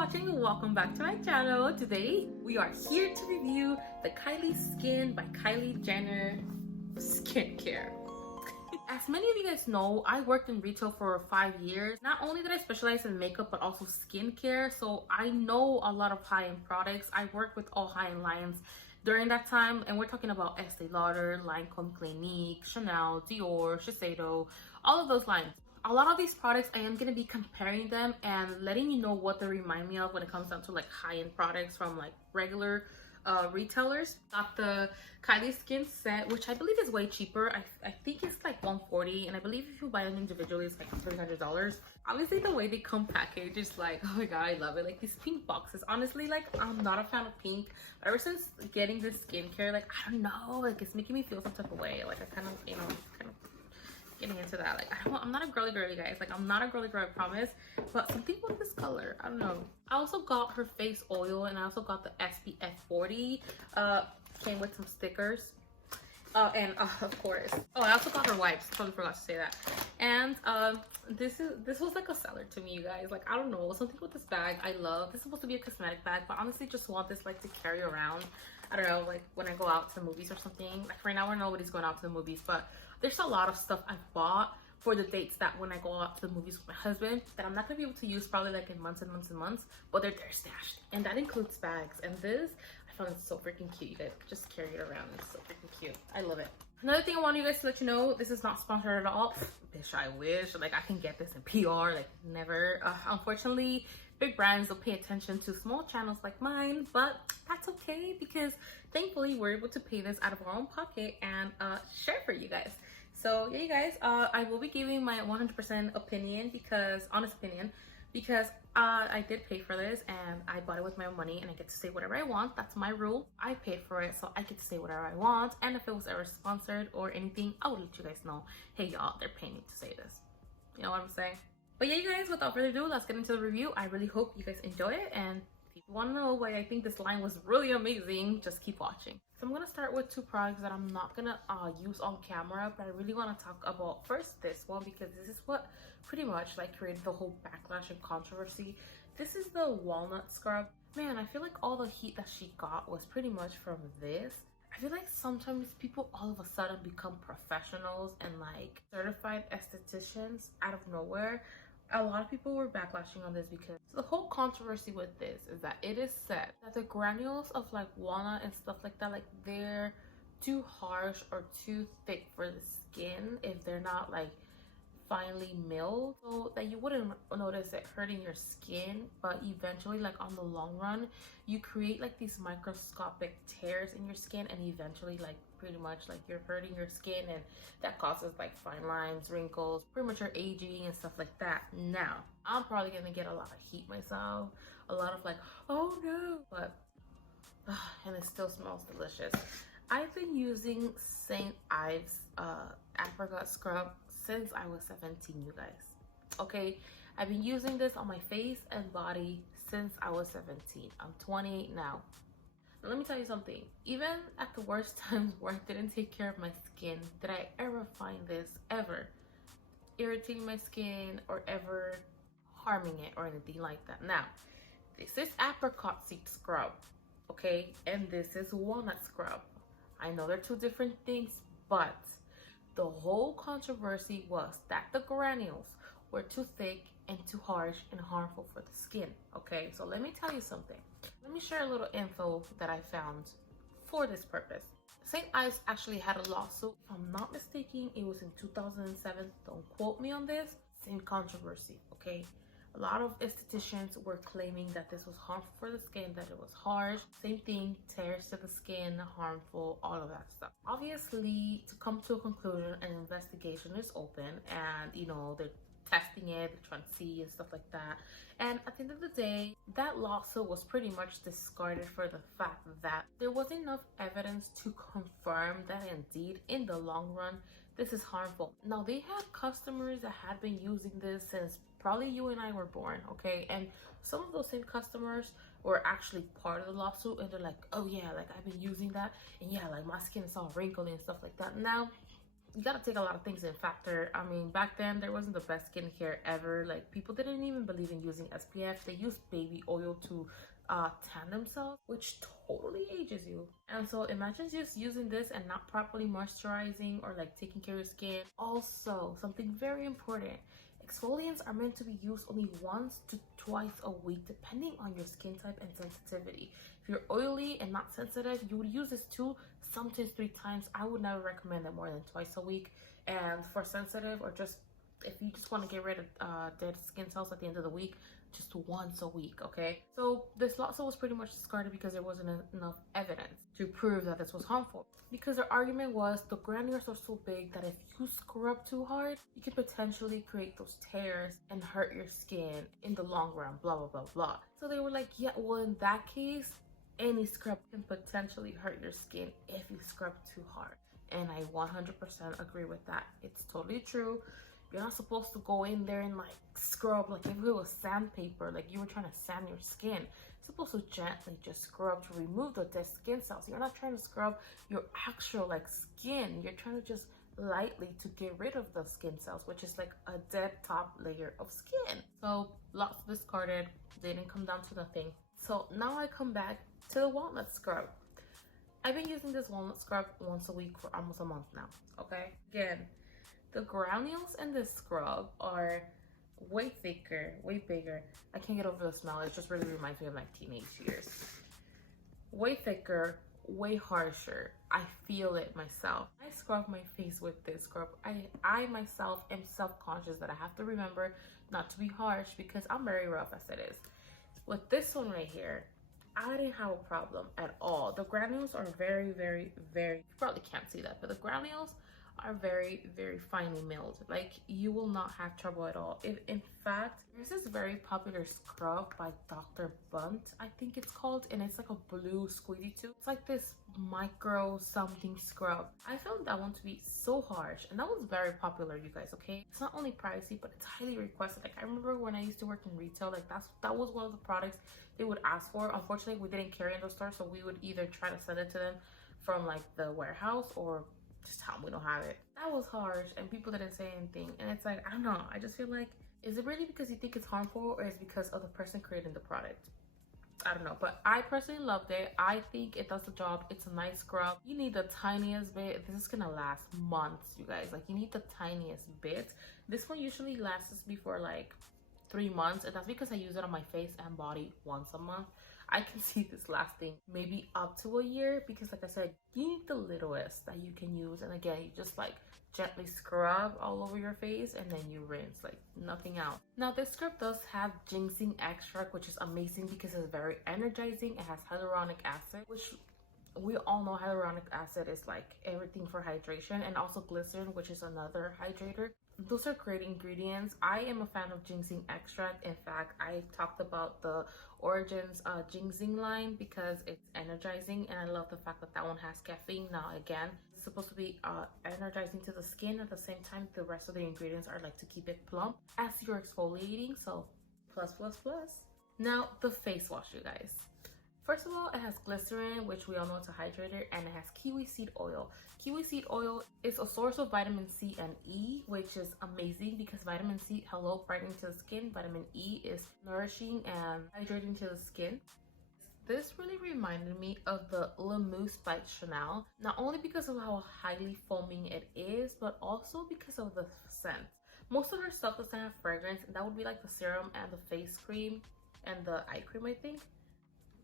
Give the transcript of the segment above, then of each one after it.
watching. Welcome back to my channel. Today we are here to review the Kylie Skin by Kylie Jenner skincare. As many of you guys know, I worked in retail for 5 years. Not only did I specialize in makeup but also skincare, so I know a lot of high-end products. I worked with all high-end lines during that time, and we're talking about Estee Lauder, Lancome, Clinique, Chanel, Dior, Shiseido, all of those lines. A lot of these products, I am going to be comparing them and letting you know what they remind me of when it comes down to like high-end products from like regular retailers. Got the Kylie Skin set, which I believe is way cheaper. I think it's like $140, and I believe if you buy them individually it's like $300. Obviously the way they come packaged is like, oh my god, I love it. Like these pink boxes, honestly, like I'm not a fan of pink, but ever since getting this skincare, like I don't know, like it's making me feel some type of way. Like I kind of, you know, getting into that. Like I'm not a girly guys. Like I'm not a girly girl, I promise, but some people like this color, I don't know. I also got her face oil, and I also got the SPF 40. Came with some stickers, and of course, oh, I also got her wipes. Totally forgot to say that. And this was like a seller to me, you guys. Like I don't know, something with this bag I love. This is supposed to be a cosmetic bag, but honestly just want this like to carry around. I don't know, like when I go out to the movies or something. Like right now nobody's going out to the movies, but there's a lot of stuff I've bought for the dates that when I go out to the movies with my husband that I'm not gonna be able to use probably like in months and months and months, but they're stashed, and that includes bags. And this, I found it so freaking cute. You guys just carry it around. It's so freaking cute. I love it. Another thing I want you guys to let you know, this is not sponsored at all. Bitch, I wish. Like I can get this in PR, like never. Unfortunately, big brands don't pay attention to small channels like mine, but that's okay because thankfully we're able to pay this out of our own pocket and share for you guys. So yeah, you guys, I will be giving my 100% opinion, because honest opinion, because I did pay for this and I bought it with my own money, and I get to say whatever I want. That's my rule. I paid for it, so I get to say whatever I want. And if it was ever sponsored or anything, I would let you guys know, hey y'all, they're paying me to say this. You know what I'm saying? But yeah, you guys, without further ado, let's get into the review. I really hope you guys enjoy it, and if you want to know why I think this line was really amazing, just keep watching. So I'm going to start with two products that I'm not going to use on camera, but I really want to talk about first this one, because this is what pretty much like created the whole backlash and controversy. This is the Walnut Scrub. Man, I feel like all the heat that she got was pretty much from this. I feel like sometimes people all of a sudden become professionals and like certified estheticians out of nowhere. A lot of people were backlashing on this because the whole controversy with this is that it is said that the granules of like walnut and stuff like that, like they're too harsh or too thick for the skin if they're not like finely milled, so that you wouldn't notice it hurting your skin, but eventually like on the long run you create like these microscopic tears in your skin, and eventually like pretty much like you're hurting your skin, and that causes like fine lines, wrinkles, premature aging and stuff like that. Now I'm probably gonna get a lot of heat myself, a lot of like, oh no, but and it still smells delicious. I've been using St. Ives apricot scrub since I was 17, you guys. Okay, I've been using this on my face and body since I was 17. I'm 28 now. Now let me tell you something. Even at the worst times where I didn't take care of my skin, did I ever find this ever irritating my skin or ever harming it or anything like that. Now, this is apricot seed scrub, okay, and this is walnut scrub. I know they're two different things, but the whole controversy was that the granules were too thick and too harsh and harmful for the skin. Okay, so let me tell you something. Let me share a little info that I found for this purpose. St. Ives actually had a lawsuit. If I'm not mistaken, it was in 2007. Don't quote me on this. Same controversy, okay? A lot of estheticians were claiming that this was harmful for the skin, that it was harsh. Same thing, tears to the skin, harmful, all of that stuff. Obviously, to come to a conclusion, an investigation is open, and you know, they're testing it, they're trying to see and stuff like that. And at the end of the day, that lawsuit was pretty much discarded for the fact that there wasn't enough evidence to confirm that indeed, in the long run, this is harmful. Now, they had customers that had been using this since probably you and I were born, okay? And some of those same customers were actually part of the lawsuit, and they're like, oh yeah, like I've been using that, and yeah, like my skin is all wrinkly and stuff like that. Now, you gotta take a lot of things in factor. I mean, back then there wasn't the best skincare ever. Like, people didn't even believe in using SPF. They used baby oil to tan themselves, which totally ages you. And so imagine just using this and not properly moisturizing or like taking care of your skin. Also, something very important, exfoliants are meant to be used only once to twice a week depending on your skin type and sensitivity. If you're oily and not sensitive, you would use this 2, sometimes 3 times. I would never recommend it more than twice a week. And for sensitive, or just if you just want to get rid of dead skin cells at the end of the week, just once a week, okay? So this Xoxo was pretty much discarded because there wasn't enough evidence to prove that this was harmful. Because their argument was the granules are so big that if you scrub too hard, you could potentially create those tears and hurt your skin in the long run, blah, blah, blah, blah. So they were like, yeah, well, in that case, any scrub can potentially hurt your skin if you scrub too hard. And I 100% agree with that. It's totally true. You're not supposed to go in there and like scrub like if it was sandpaper, like you were trying to sand your skin. You're supposed to gently just scrub to remove the dead skin cells. You're not trying to scrub your actual like skin. You're trying to just lightly to get rid of the skin cells, which is like a dead top layer of skin. So lots discarded. They didn't come down to nothing. So now I come back to the Walnut Scrub. I've been using this Walnut Scrub once a week for almost a month now, okay? Again, the granules in this scrub are way thicker, way bigger. I can't get over the smell. It just really reminds me of my teenage years. Way thicker, way harsher. I feel it myself. I scrub my face with this scrub. I myself am self-conscious that I have to remember not to be harsh because I'm very rough as it is. With this one right here, I didn't have a problem at all. The granules are very, very, very, you probably can't see that, but the granules are very, very finely milled. Like, you will not have trouble at all. In fact, there's this very popular scrub by Dr. Bunt, I think it's called, and it's like a blue squeezy tube. It's like this micro something scrub. I found that one to be so harsh, and that was very popular, you guys, okay? It's not only pricey, but it's highly requested. Like, I remember when I used to work in retail, like that was one of the products they would ask for. Unfortunately, we didn't carry in the store, so we would either try to send it to them from like the warehouse or just tell them we don't have it. That was harsh, and people didn't say anything. And it's like, I don't know, I just feel like, is it really because you think it's harmful, or is it because of the person creating the product? I don't know, but I personally loved it. I think it does the job. It's a nice scrub. You need the tiniest bit. This is gonna last months, you guys. Like, you need the tiniest bit. This one usually lasts me for like 3 months, and that's because I use it on my face and body once a month. I can see this lasting maybe up to a year because, like I said, you need the littlest that you can use. And again, you just like gently scrub all over your face and then you rinse, like nothing else. Now, this scrub does have ginseng extract, which is amazing because it's very energizing. It has hyaluronic acid, which we all know hyaluronic acid is like everything for hydration, and also glycerin, which is another hydrator. Those are great ingredients. I am a fan of ginseng extract. In fact, I talked about the Origins ginseng line because it's energizing, and I love the fact that that one has caffeine. Now, again, it's supposed to be energizing to the skin. At the same time, the rest of the ingredients are like to keep it plump as you're exfoliating. So plus, plus, plus. Now, the face wash, you guys. First of all, it has glycerin, which we all know it's a hydrator, and it has kiwi seed oil. Kiwi seed oil is a source of vitamin C and E, which is amazing because vitamin C, hello, brightening to the skin. Vitamin E is nourishing and hydrating to the skin. This really reminded me of the Le Mousse by Chanel, not only because of how highly foaming it is, but also because of the scent. Most of her stuff doesn't have fragrance, and that would be like the serum and the face cream and the eye cream, I think.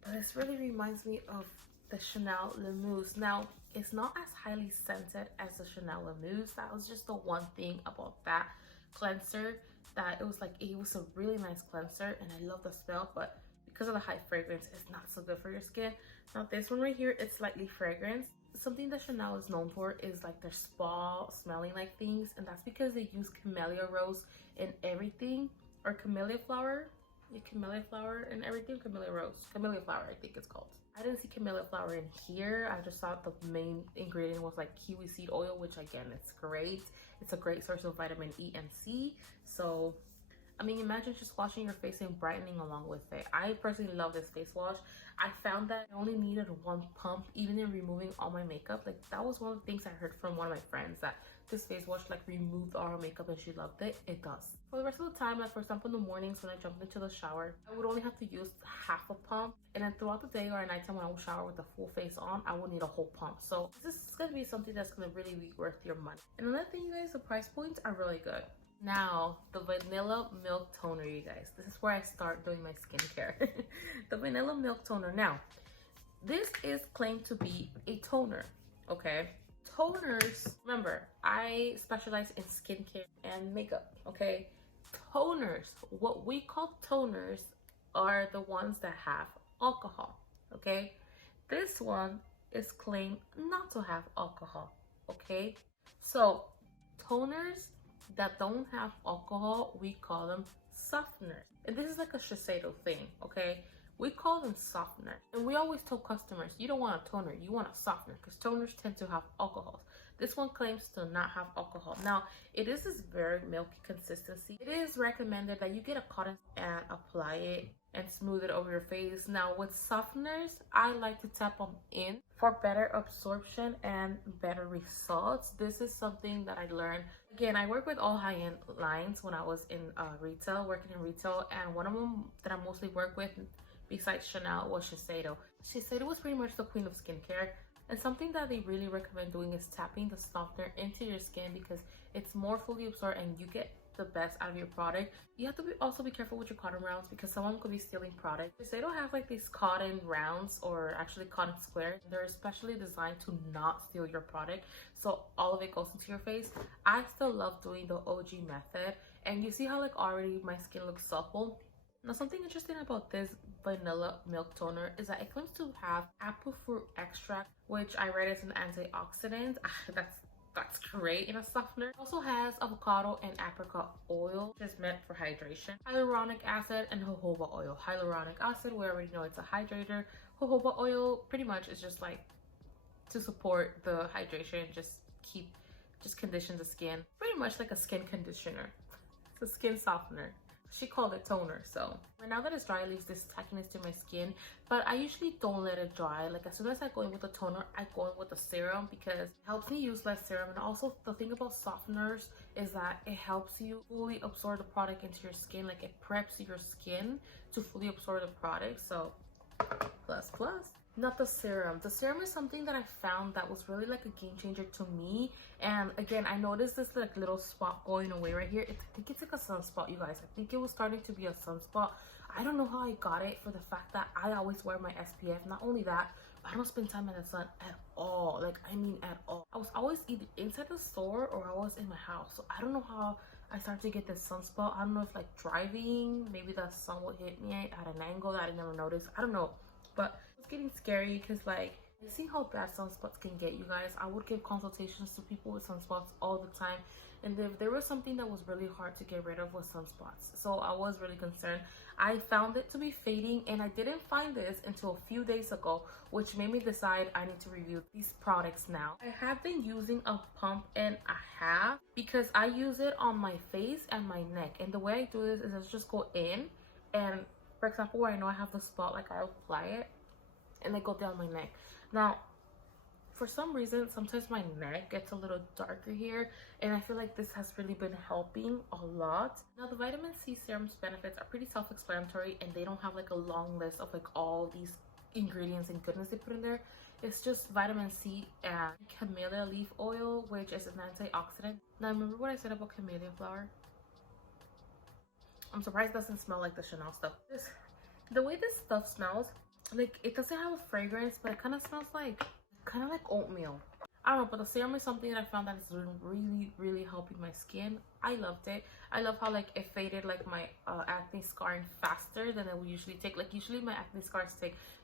But this really reminds me of the Chanel Le Mousse. Now, it's not as highly scented as the Chanel Le Mousse. That was just the one thing about that cleanser, that it was like, it was a really nice cleanser, and I love the smell, but because of the high fragrance, it's not so good for your skin. Now, this one right here, it's slightly fragrance. Something that Chanel is known for is like their spa smelling like things, and that's because they use camellia rose in everything, or camellia flower. Yeah, camellia flower and everything. Camellia rose, camellia flower, I think it's called. I didn't see camellia flower in here. I just thought the main ingredient was like kiwi seed oil, which again, it's great. It's a great source of vitamin E and C. So, I mean, imagine just washing your face and brightening along with it. I personally love this face wash. I found that I only needed one pump, even in removing all my makeup. Like, that was one of the things I heard from one of my friends, that this face wash like removed all her makeup and she loved it. It does. For the rest of the time, like for example in the mornings when I jumped into the shower, I would only have to use half a pump, and then throughout the day or at nighttime when I would shower with the full face on, I would need a whole pump. So this is going to be something that's going to really be worth your money. And another thing, you guys, the price points are really good. Now, the vanilla milk toner, you guys. This is where I start doing my skincare. The vanilla milk toner. Now, this is claimed to be a toner, okay? Toners, remember, I specialize in skincare and makeup, okay? Toners, what we call toners, are the ones that have alcohol, okay? This one is claimed not to have alcohol, okay? So, toners that don't have alcohol, we call them softeners. And this is like a Shiseido thing, okay? We call them softeners. And we always tell customers, you don't want a toner, you want a softener, because toners tend to have alcohols. This one claims to not have alcohol. Now, it is this very milky consistency. It is recommended that you get a cotton and apply it and smooth it over your face. Now, with softeners, I like to tap them in for better absorption and better results. This is something that I learned. Again, I work with all high-end lines when I was in retail, working in retail, and one of them that I mostly work with besides Chanel was Shiseido. Shiseido was pretty much the queen of skincare, and something that they really recommend doing is tapping the softener into your skin because it's more fully absorbed and you get the best out of your product. You have to also be careful with your cotton rounds because someone could be stealing product. Shiseido have like these cotton rounds, or actually cotton squares. They're especially designed to not steal your product, so all of it goes into your face. I still love doing the OG method, and you see how like already my skin looks supple. Now, something interesting about this vanilla milk toner is that it claims to have apple fruit extract, which I read is an antioxidant. That's great in a softener. It also has avocado and apricot oil, which is meant for hydration. Hyaluronic acid and jojoba oil. Hyaluronic acid, we already know it's a hydrator. Jojoba oil pretty much is just like to support the hydration, just condition the skin. Pretty much like a skin conditioner. It's a skin softener. She called it toner. So now that it's dry, it leaves this tackiness to my skin, but I usually don't let it dry. Like as soon as I go in with the toner, I go in with the serum because it helps me use less serum. And also the thing about softeners is that it helps you fully absorb the product into your skin. Like it preps your skin to fully absorb the product. So plus. Not the serum. The serum is something that I found that was really like a game changer to me. And again, I noticed this like little spot going away right here. I think it's like a sunspot, you guys. I think it was starting to be a sunspot. I don't know how I got it, for the fact that I always wear my SPF. Not only that, but I don't spend time in the sun at all. Like, I mean at all. I was always either inside the store or I was in my house. So I don't know how I started to get this sunspot. I don't know if like driving, maybe the sun would hit me at an angle that I never noticed. I don't know. But it's getting scary because like I see how bad sunspots can get, you guys. I would give consultations to people with sunspots all the time, and if there was something that was really hard to get rid of was sunspots. So I was really concerned. I found it to be fading, and I didn't find this until a few days ago, which made me decide I need to review these products now. I have been using a pump and a half because I use it on my face and my neck, and the way I do this is I just go in, and for example, where I know I have the spot, like I apply it and I go down my neck. Now, for some reason, sometimes my neck gets a little darker here, and I feel like this has really been helping a lot. Now, the vitamin C serum's benefits are pretty self-explanatory, and they don't have like a long list of like all these ingredients and goodness they put in there. It's just vitamin C and camellia leaf oil, which is an antioxidant. Now, remember what I said about camellia flower? I'm surprised it doesn't smell like the Chanel stuff. The way this stuff smells, like it doesn't have a fragrance, but it kind of smells like oatmeal. I don't know, but the serum is something that I found that is really helping my skin. I loved it. I love how like it faded like my acne scarring faster than it would usually take. Like usually my acne scars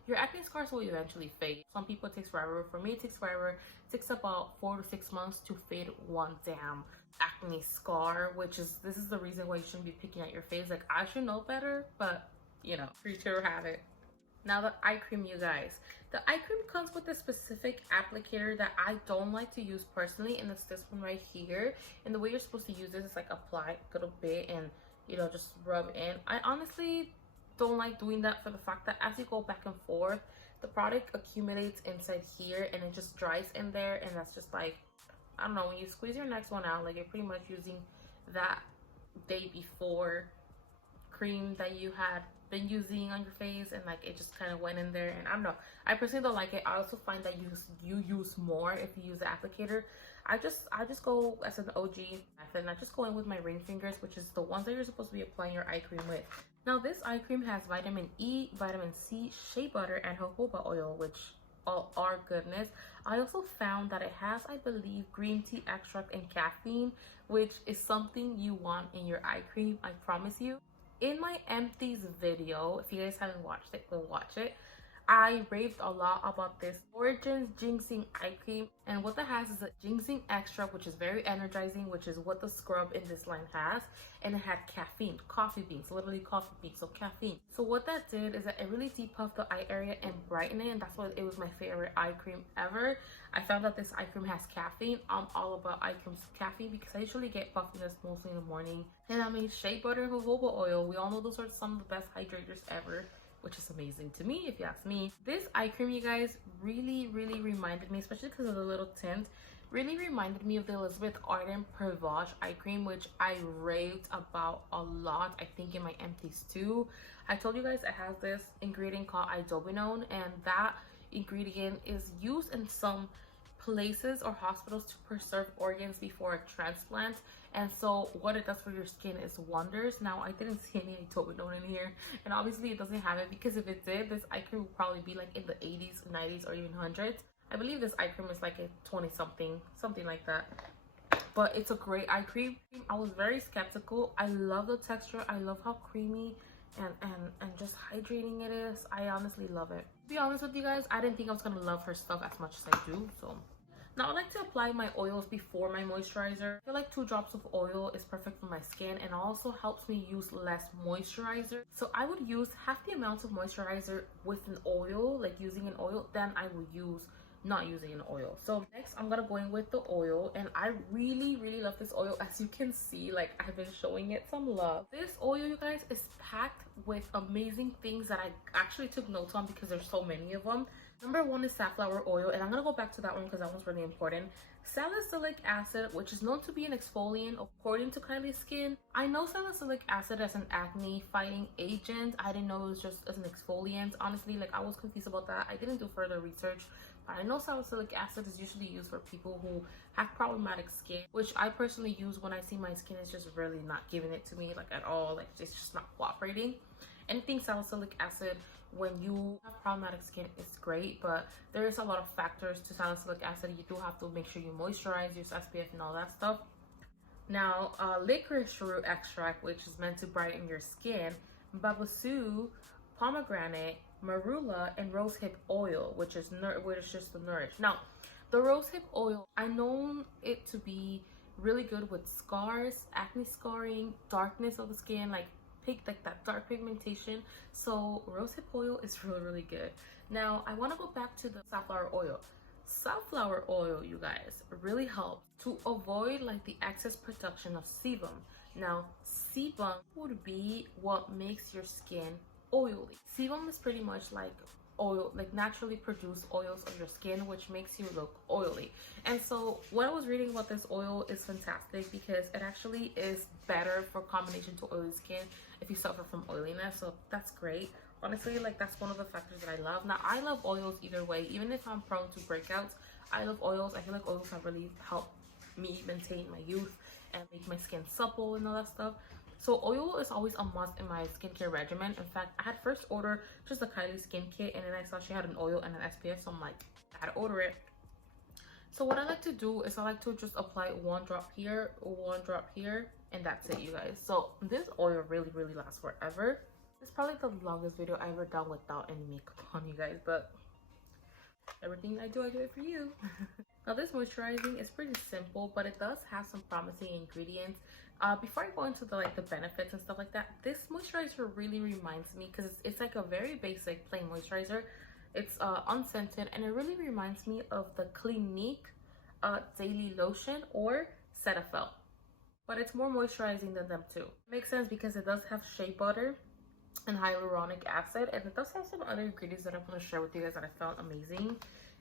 your acne scars will eventually fade. Some people it takes forever. For me it takes forever. It takes about 4 to 6 months to fade one damn acne scar, which is, this is the reason why you shouldn't be picking at your face. Like I should know better, but you know, free to have it. Now the eye cream, you guys. The eye cream comes with a specific applicator that I don't like to use personally, and it's this one right here. And the way you're supposed to use this is like apply a little bit and, you know, just rub in. I honestly don't like doing that for the fact that as you go back and forth, the product accumulates inside here and it just dries in there, and that's just like I don't know, when you squeeze your next one out, like you're pretty much using that day before cream that you had been using on your face, and like it just kind of went in there. And I don't know, I personally don't like it. I also find that you use more if you use the applicator. I just go as an OG method, and I just go in with my ring fingers, which is the ones that you're supposed to be applying your eye cream with. Now this eye cream has vitamin E, vitamin C, shea butter, and jojoba oil, which all are goodness. I also found that it has, I believe, green tea extract and caffeine, which is something you want in your eye cream, I promise you. In my empties video, if you guys haven't watched it, go watch it. I raved a lot about this Origins Ginseng eye cream, and what that has is a ginseng extract, which is very energizing, which is what the scrub in this line has, and it had caffeine, coffee beans, literally coffee beans, so caffeine. So what that did is that it really depuffed the eye area and brightened it, and that's why it was my favorite eye cream ever. I found that this eye cream has caffeine. I'm all about eye creams with caffeine because I usually get puffiness mostly in the morning. And I mean, shea butter and jojoba oil, we all know those are some of the best hydrators ever, which is amazing to me if you ask me. This eye cream, you guys, really reminded me, especially because of the little tint, really reminded me of the Elizabeth Arden Pervage eye cream, which I raved about a lot, I think in my empties too. I told you guys it has this ingredient called idobenone, and that ingredient is used in some places or hospitals to preserve organs before a transplant. And so what it does for your skin is wonders. Now I didn't see any idobenone in here, and obviously it doesn't have it, because if it did, this eye cream would probably be like in the 80s, 90s, or even 100s. I believe this eye cream is like a 20 something, something like that. But it's a great eye cream. I was very skeptical. I love the texture. I love how creamy and just hydrating it is. I honestly love it. To be honest with you guys, I didn't think I was gonna love her stuff as much as I do. So now I like to apply my oils before my moisturizer. I feel like 2 drops of oil is perfect for my skin, and also helps me use less moisturizer. So I would use half the amount of moisturizer with an oil, like using an oil, than I would use not using an oil. So next I'm gonna go in with the oil, and I really love this oil. As you can see, like I've been showing it some love. This oil, you guys, is packed with amazing things that I actually took notes on because there's so many of them. Number 1 is safflower oil, and I'm gonna go back to that one because that one's really important. Salicylic acid, which is known to be an exfoliant according to Kylie's Skin. I know salicylic acid as an acne fighting agent. I didn't know it was just as an exfoliant. Honestly, like I was confused about that. I didn't do further research. But I know salicylic acid is usually used for people who have problematic skin, which I personally use when I see my skin is just really not giving it to me, like at all. Like it's just not cooperating. Anything salicylic acid when you have problematic skin is great, but there is a lot of factors to salicylic acid. You do have to make sure you moisturize, use SPF and all that stuff. Now, licorice root extract, which is meant to brighten your skin, babassu, pomegranate, marula, and rosehip oil, which is just the nourish. Now, the rosehip oil, I know it to be really good with scars, acne scarring, darkness of the skin, like that dark pigmentation. So rosehip oil is really good. Now I want to go back to the safflower oil. Safflower oil, you guys, really helps to avoid like the excess production of sebum. Now sebum would be what makes your skin oily. Sebum is pretty much like oil, like naturally produced oils of your skin, which makes you look oily. And so what I was reading about this oil is fantastic because it actually is better for combination to oily skin if you suffer from oiliness. So that's great. Honestly, like that's one of the factors that I love. Now I love oils either way. Even if I'm prone to breakouts, I love oils. I feel like oils have really helped me maintain my youth and make my skin supple and all that stuff. So oil is always a must in my skincare regimen. In fact, I had first ordered just a Kylie skin kit, and then I saw she had an oil and an SPF, so I'm like, I had to order it. So what I like to do is I like to just apply 1 drop here, 1 drop here, and that's it, you guys. So this oil really lasts forever. It's probably the longest video I ever done without any makeup on, you guys, but everything I do it for you. Now this moisturizing is pretty simple, but it does have some promising ingredients. Before I go into the benefits and stuff like that, this moisturizer really reminds me, because it's like a very basic plain moisturizer. It's unscented, and it really reminds me of the Clinique Daily Lotion or Cetaphil, but it's more moisturizing than them too. Makes sense because it does have shea butter and hyaluronic acid, and it does have some other ingredients that I'm going to share with you guys that I found amazing.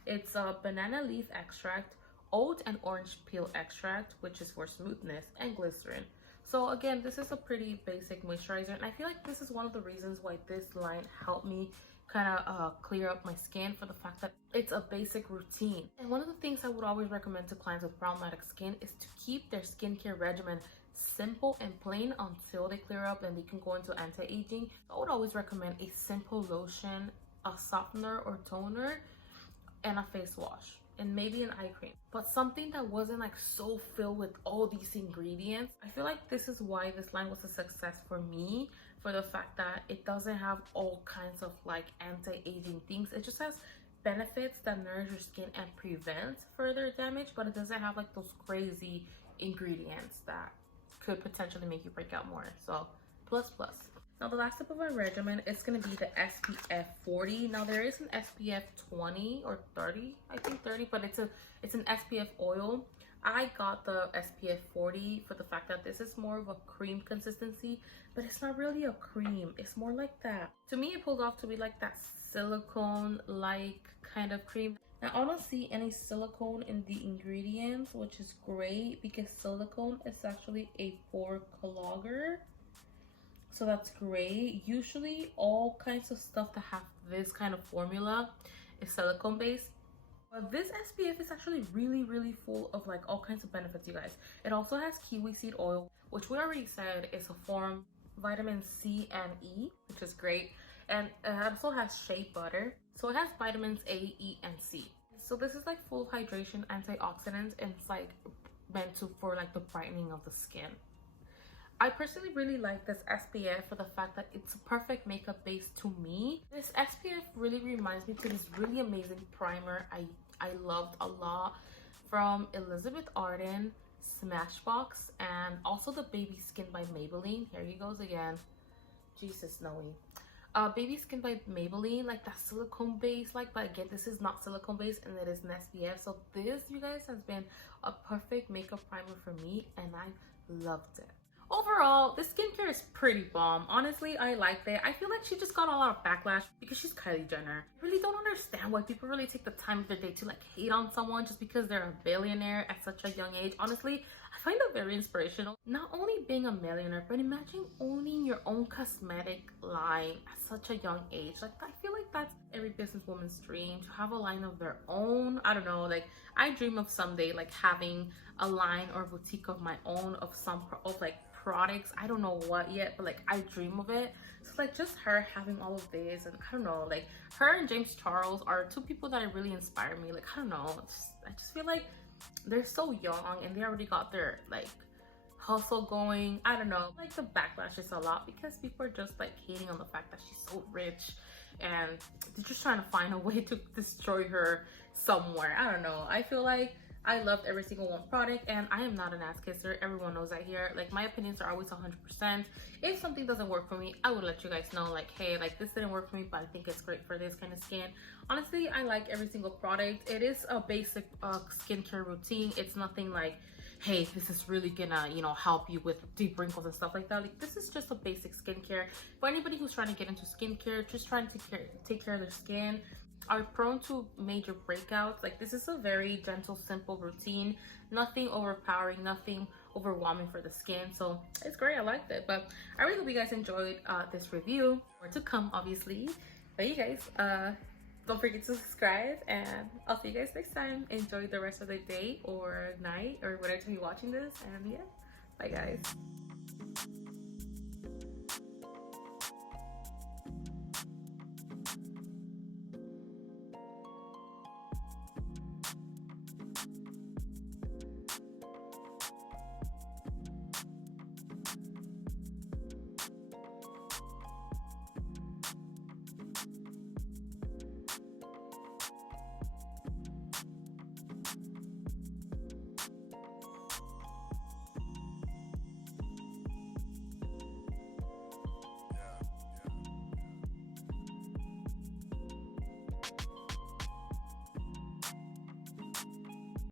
It's banana leaf extract, oat and orange peel extract, which is for smoothness, and glycerin. So again, this is a pretty basic moisturizer, and I feel like this is one of the reasons why this line helped me kind of clear up my skin, for the fact that it's a basic routine. And one of the things I would always recommend to clients with problematic skin is to keep their skincare regimen simple and plain until they clear up and they can go into anti-aging. I would always recommend a simple lotion, a softener or toner, and a face wash, and maybe an eye cream, but something that wasn't like so filled with all these ingredients. I feel like this is why this line was a success for me, for the fact that it doesn't have all kinds of like anti-aging things. It just has benefits that nourish your skin and prevent further damage, but it doesn't have like those crazy ingredients that could potentially make you break out more. So plus. Now the last step of our regimen is going to be the SPF 40. Now there is an SPF 20 or 30, I think 30, but it's an SPF oil. I got the SPF 40 for the fact that this is more of a cream consistency, but it's not really a cream. It's more like that. To me, it pulls off to be like that silicone-like kind of cream. Now I don't see any silicone in the ingredients, which is great because silicone is actually a pore clogger. So that's great. Usually all kinds of stuff that have this kind of formula is silicone based. But this SPF is actually really full of like all kinds of benefits, you guys. It also has kiwi seed oil, which we already said is a form vitamin C and E, which is great. And it also has shea butter. So it has vitamins A, E, and C. So this is like full of hydration, antioxidants, and it's like meant to for like the brightening of the skin. I personally really like this SPF for the fact that it's a perfect makeup base to me. This SPF really reminds me to this really amazing primer I loved a lot from Elizabeth Arden, Smashbox, and also the Baby Skin by Maybelline. Here he goes again. Jesus, Noe. Baby Skin by Maybelline, like that silicone base, like, but again, this is not silicone base and it is an SPF. So this, you guys, has been a perfect makeup primer for me, and I loved it. Overall, the skincare is pretty bomb. Honestly, I liked it. I feel like she just got a lot of backlash because she's Kylie Jenner. I really don't understand why people really take the time of their day to like hate on someone just because they're a billionaire at such a young age. Honestly, I find that very inspirational. Not only being a millionaire, but imagine owning your own cosmetic line at such a young age. Like, I feel like that's every businesswoman's dream, to have a line of their own. I don't know, like I dream of someday like having a line or boutique of my own of some like products. I don't know what yet, but like I dream of it. So like just her having all of this, and I don't know, like her and James Charles are two people that really inspire me. Like, I don't know, I just feel like they're so young and they already got their like hustle going. I don't know, like the backlash is a lot because people are just like hating on the fact that she's so rich and they're just trying to find a way to destroy her somewhere. I don't know. I feel like I loved every single one product, and I am not an ass kisser. Everyone knows that here. Like, my opinions are always 100%. If something doesn't work for me, I would let you guys know, like, hey, like this didn't work for me, but I think it's great for this kind of skin. Honestly, I like every single product. It is a basic skincare routine. It's nothing like, hey, this is really gonna, you know, help you with deep wrinkles and stuff like that. Like, this is just a basic skincare. For anybody who's trying to get into skincare, just trying to take care of their skin, are prone to major breakouts, like this is a very gentle, simple routine. Nothing overpowering, nothing overwhelming for the skin. So it's great. I liked it. But I really hope you guys enjoyed this review. More to come, obviously. But you guys, don't forget to subscribe, and I'll see you guys next time. Enjoy the rest of the day or night or whatever you're watching this. And yeah, bye guys.